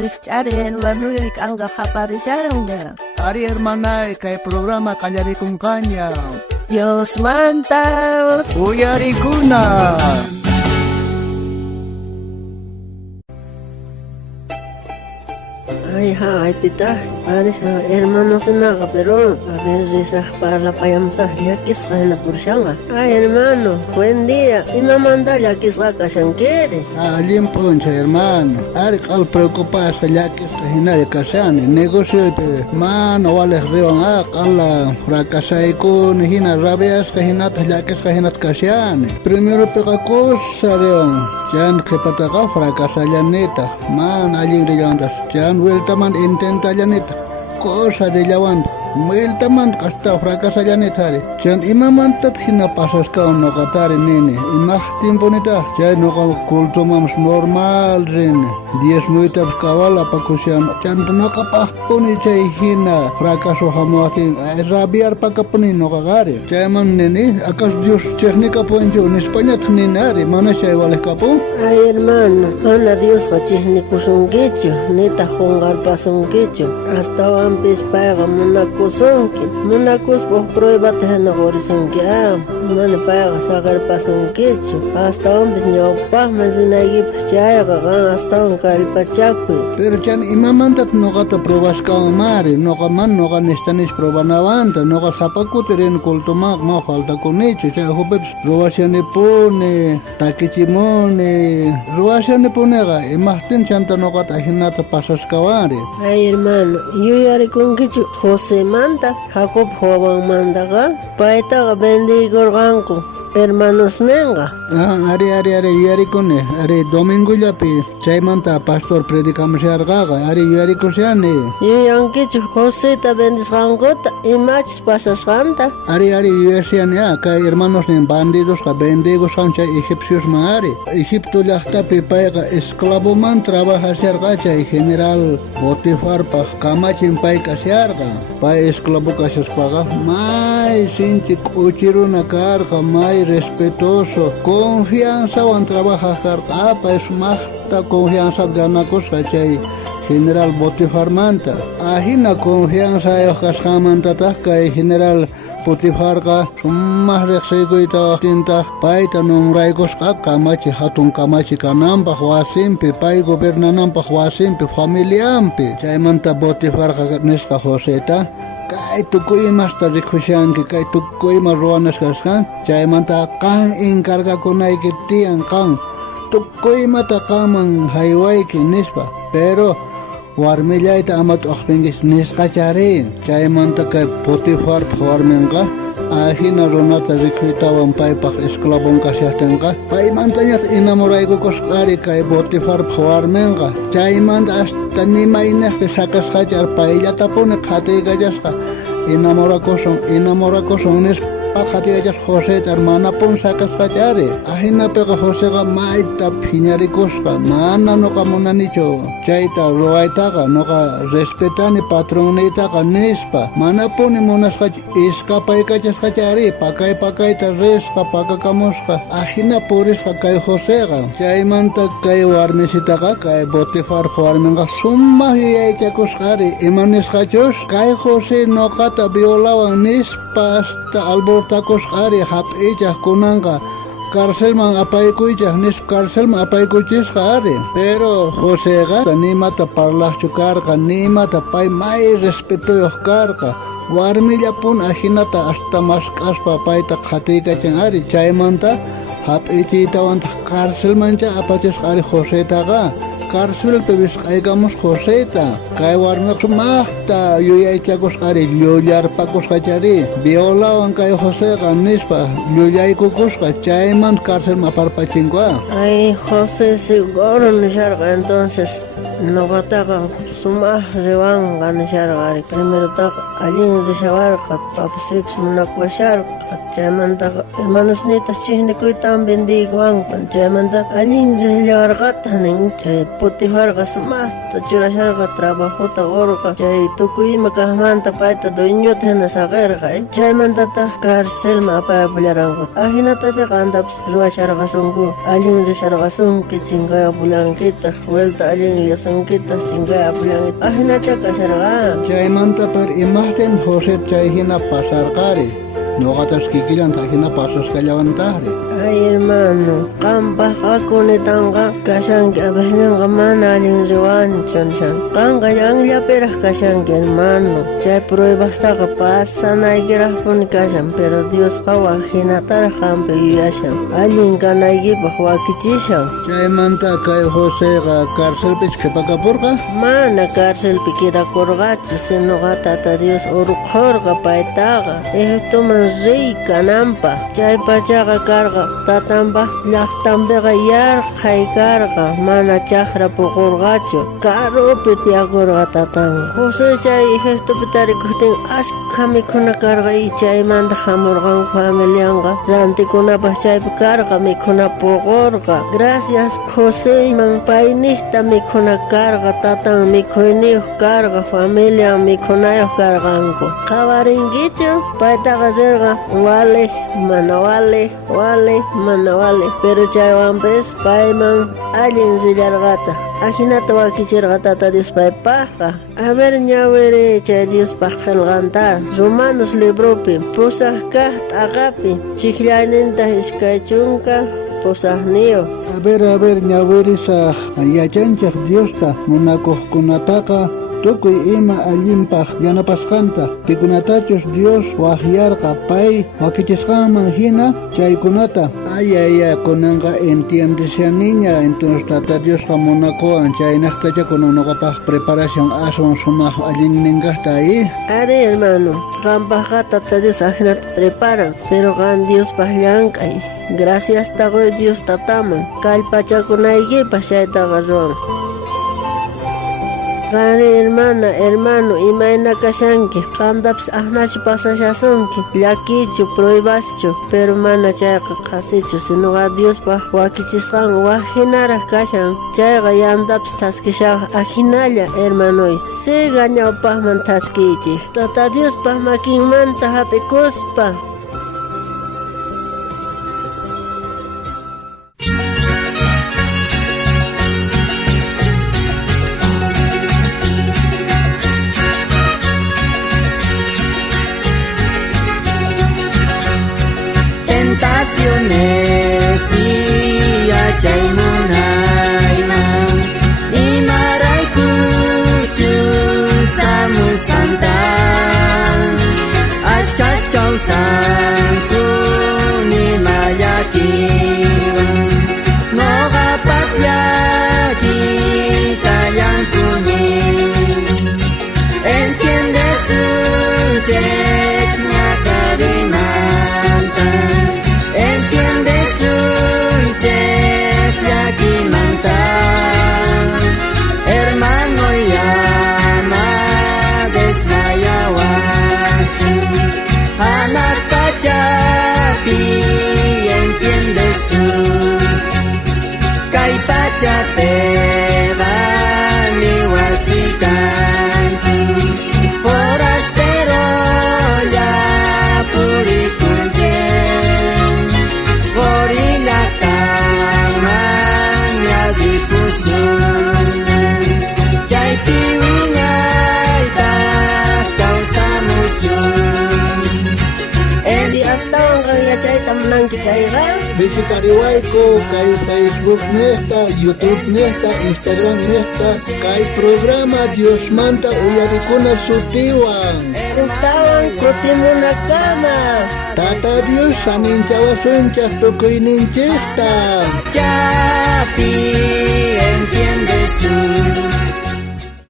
Richard hermano de kanga aparecieron ya. Ari hermana kay programa kanyari kung kanya. Dios manta. Uyari kuna. Ay, tita, pares hermanos naga, pero a ver, risas para la payamsa, ya que es la purshanga. Ay, hermano, buen día. Y me manda ya que es la kashankere. Limponcha, hermano. Ari kal preocupas ya que es la kashan. Negocio de mano, vale, reon, kala fracasai con hina rabias, kahinat, ya que es kahinat kashan. Primero pega cosa, reon. Jan que pataga fracasa ya neta. Man, allí de llantas. Jan vuelta man intenta ya neta. Cosa de llavanta. Vuelta man hasta fracasa ya neta. Jan imaman tat hina pasas ka no katare nene. Imah tiempo neta. Jan no culto mams normal ren. 10 minutos kawala pakusian. Jan no kapah puni cai hina fracaso hamuakin. Rabiar pakapuni no kagare. Jan man nene akas Dios técnica ponjo en España tninare mana cai vale kapo. Ay, hermano, anda Dios kachihni kusungicho, neta hongar pasungicho. Hasta vampis paga munakusonki. Munakus por prueba tejana horizonki. Man paga sacar pasungicho. Hasta vampis ñaupa mazinayip chayga hasta vampis pachaku. Pero chan imamantat nogata pruebas kaumare, nogaman noga nestanis probanavanta, noga zapakuteren kultumak ma falta con hecho, chay hopep robasiane pone, takichimone, robasiane ponega, imahten chanta nogata hinata pasas kaware. Ay, hermano, yo yari con kichu José Manta, Jacob Jovan Mandaga, Paetaga bendigo ganko. Hermanos nenga. Are yari kone, are domingo yapi, chaymanta pastor predicamos argaga, are yari kosiane. Yo yankichu José ta bendis gangota, imachis pasas ganta. Are yuesiane ka hermanos nen bandidos ka bendigos hancha egipcios maare. Egipto lachta pepaiga esclavo man trabaja sergacha y general Potifar pa kamachin paika serga. Pa esclavo kasas paga, mai sinchi kuchiruna karga, mai respetuoso, confianza van trabajar apa es mahta confianza gana cosa chay general Potifar manta. Ahina confianza ellos jamanta tasca general Potifar ka sumah reksego ita tinta paita nombraikos ka kamachi hatun kamachi kanampa huasimpi pai gobernanampa huasimpi familiampi chay manta Potifar ka neska Joseta. Kay tukoy mas tarikusian ki kay tukoy maruanas kaskan chay manta kan encarga kunay kitian kan tukoy mata kamang hayway ki nispa pero warmilla ita amat oxpengis niska chari chay manta kay Potifar formenga ahina ronata rikwitawan paypaq esclavon kasyastenqa paymantañas enamorayku kosqari kay Potifar formenga chaymanta hasta nimaynaqpi sakasqachar payllatapuni qhatiykachasqa enamorakoson nispa Pakatigas José hermana pon sacas cachare. Ahina pega Josega maita piñaricosca, mana no camonanicho. Chaita roaitaga, no ca respetani patronitaga nespa. Mana poni monascach escapa y cachas cachare, pacay ta resca, pacacamosca. Ahina porisca cay Josega. Chaimanta cay warnesitaga, cay Potifar formenga summa y echacoscare. Emanescachos, cay José no cata violaban nespa hasta albo tacos ari hap ella kunanga cárcelman apaikuicha nis cárcelman apaikuchis ari pero José ga ni mata parla chukarga ni mata pai mai respeto yokarga warmilla pun ahinata hasta mas kaspa paita khatika chen ari chaymanta hap ichita wan cárcelman cha apachis ari José taga cárcel te vis caigamos Joseta, cae warnox mahta, yuyaychacos ari, yuyar pacos cachari, violaban cae Joséganispa, yuyay cucusca, chayman cárcel maparpachingua. Ay, José seguro nisharga entonces, no bataga, sumah revanganisharga, primero taga, allí nishabarca, papasix, una cuasharca. chaymanta hermanos nitas chihnikuitan bendiguanpan chaymanta allin riqllawarqatanin chay Potifarqa sumaqta churasharqa trabajota urqa chay tukuy ima kaqmanta payta dueñota hina saqirqa chaymantataq karcelman apayapullarqanku ajinatacha qantapas ruwasharqasunku allin risharqasunki chinkayapulankitaq vuelta allin llasankitaq chinkayapulankitaq ajinacha kasharqa Chaymanta per imagen José chayhina pasarqari noqatas kikillanta hina pasasqallawantaqri ay hermano qanpaq aqunitanqa kashanki abajinanqa mana allin riwanchon qanqa llanllapiraq kashanki hermano chay pruebastaqa pasanaykiraqpuni kashan pero Diosqa waqhinataraq qanpi yuyashan allin kanaykipaq wakichishan Chaymanta kay Joséqa cárcelpich qhipakapurqa mana cárcelpi kidakurqachu sinoqa tata Dios urqurqa paytaqa Egiptoman riy kananpaq chay pachaqa karqa tatanpaq llaqtanpiqa yarqay karqa mana chaqra puqurqachu karupi tiyakurqa tatanqa José chay Egiptopi tarikuqtin ashkha mikhuna karqa y chaymanta hamurqan familianqa rantikunapaq chaypi karqa mikhuna puqurqa gracias Joséman payniyta mikhuna karqa tatan mikhuyniyuq karqa familia mikhunayuq karqanku qhawarinkichu paytaqa rirqa wale mana wale pero chaywanpis payman allin rillarqata ajinata wakichirqa tata Dios paypaqqa a ver ñawiri chay Diospaq qillqanta Romanos libropi pusaq kaq t'aqapi chiqllayninta iskay chunka pusaqniyu A ver ñawirisaq yachanchaq Diosta munakuqkunataqa tukuy ima allinpaq yanapasqanta pikunatachus Dios waqyarqa pay wakichisqanman hina chaykunata ay kunanqa entiendishaniña entonces tata Diosqa munakuwan chaynaqtacha kunan nuqapaq preparación aswan sumaq allinninkaqta ahí Ari hermano qanpaqqa tata Dios ajinata preparan pero qan Diospaq llank'ay gracias taqoy Dios tataman kallpachakunaykipaq chaytaqa ruwan Gani hermano imayna kashanki qantapas ahnachu pasashasunki llakichu prohibaschu pero mana chayqa qasichu sinoqa Diospaq wakichisqan waqhinaraq kashan chayqa yantapas taskishaqa ajinalla hermanoy siga ñawpaqman taskiychik tata Diospaq makinmanta hapikuspa Tentaciones dia chaymunayman imaraykuchu samusantan ashkas kawsankuni mallakiwan noqapaq llaki kallankuni entiendes uchek ñakarimanta Entiendes un chef yakimanta hermano llama desmayawachu anak pachapi entiendes un kay pachapega ni wasikanchu forastero ya purikunche Visitariwayku kay Facebook nesta, YouTube nesta, Instagram nesta kay programa Dios manta uyarikuna sutiwan Tawan kutimunakama Tata Dios saminchawasunchaq tukuyninchikta Chapi entiendes